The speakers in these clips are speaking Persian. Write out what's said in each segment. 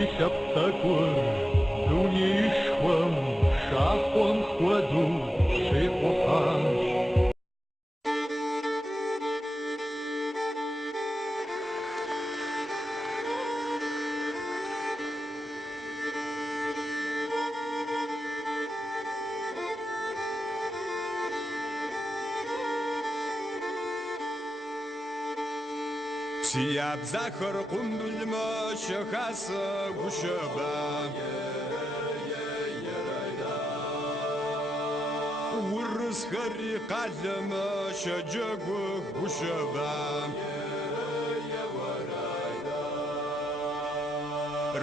Септагор, Дунишхвам, Шахвам хваду, Шихвахаш. Сияб захар кундулма шахаса гушаба Урс хари qalma shajagu gushaba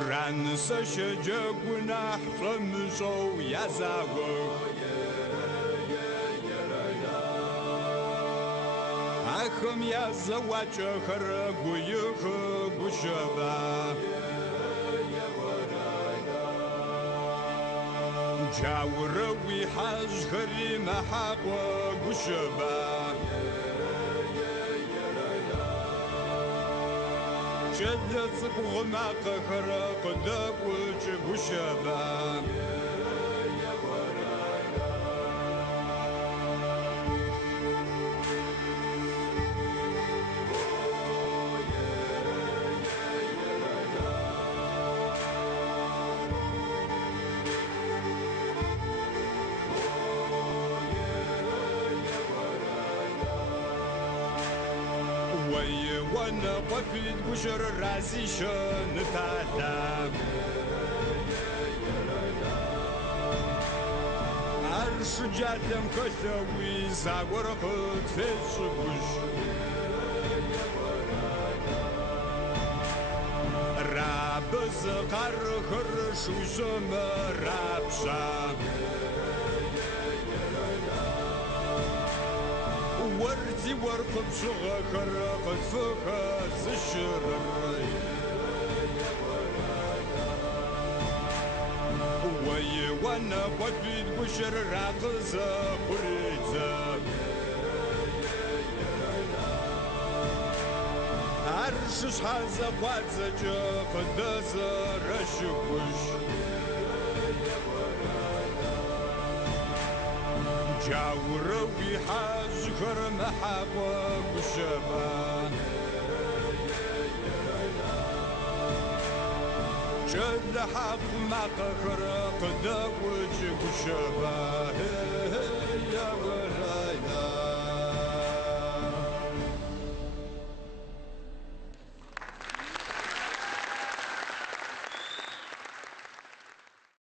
Ran sa shajagu nahfam shaw yazagu Ахам я завача харагуюх гушаба Джаура вихаж хари махаква гушаба Чедец кугнака харакдагуч гушаба وانا قفيت بشر راسي شن تعلم عرش جدم كثوي زاور قد فيش بش راب زقر خرش وشم راب شام وردي ورقب شغا خرق فوقها زشر وي وانا قفيد بشر راقزة قريزة عرشش حازة قوازة جا قدازة رشوش جاورا ويحاج خرم حقا بشبا جد حق ما قخرق داوج بشبا